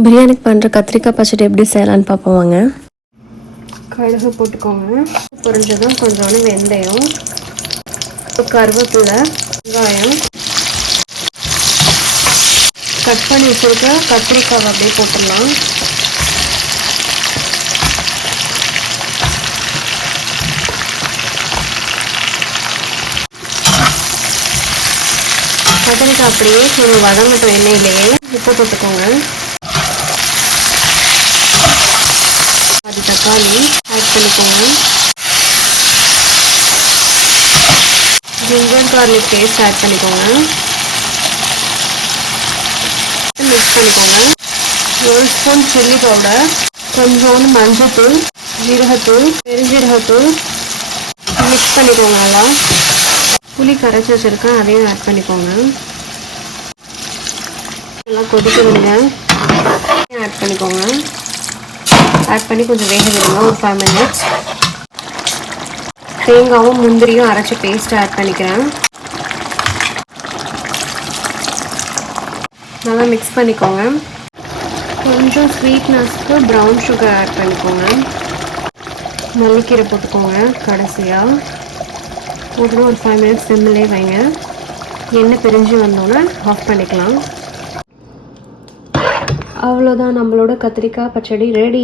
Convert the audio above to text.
பிரியாணிக்கு பண்ணுற கத்திரிக்காய் பச்சடி எப்படி செய்யலான்னு பார்ப்போம் வாங்க. கடுகு போட்டுக்கோங்க. பொரிஞ்சதும் கொஞ்சோண்டு வெந்தயம், கருவேப்பிலை, வெங்காயம், கட் பண்ணி வச்சுருக்க கத்திரிக்காய் அப்படியே போட்டுடலாம். கத்திரிக்காய் அப்படியே கொஞ்சம் வதங்கட்டும் எண்ணெயிலேயே. உப்பு போட்டுக்கோங்க. அது தக்காளி ஆட் பண்ணிக்கோங்க. ஜிஞ்சர் கார்லிக் பேஸ்ட் ஆட் பண்ணிக்கோங்க. மிக்ஸ் பண்ணிக்கோங்க. 1 ஸ்பூன் சில்லி பவுடர், கொஞ்சோண்டு மஞ்சள்தூள், ஜீரகத்தூள், பெருஞ்சீரகத்தூள் மிக்ஸ் பண்ணிக்கோங்க. நல்லா புளி கரைச்சி வச்சுருக்கேன், அதையும் ஆட் பண்ணிக்கோங்க. நல்லா கொதிக்க விடுங்க. ஆட் பண்ணிக்கோங்க. ஆட் பண்ணி கொஞ்சம் வேக விடுங்க, ஒரு 5 மினிட்ஸ். தேங்காவும் முந்திரியும் அரைச்சி பேஸ்ட் ஆட் பண்ணிக்கிறேன். நல்லா மிக்ஸ் பண்ணிக்கோங்க. கொஞ்சம் ஸ்வீட்னஸ்க்கு ப்ரௌன் சுகர் ஆட் பண்ணிக்கோங்க. மல்லிக்கீரை போட்டுக்கோங்க. கடைசியாக போட்டுட்டு ஒரு 5 மினிட்ஸ் சிம்மிலே வைங்க. எண்ணெய் பிரிஞ்சு வந்தோன்னே ஆஃப் பண்ணிக்கலாம். அவ்வளோதான், நம்மளோட கத்திரிக்காய் பச்சடி ரெடி.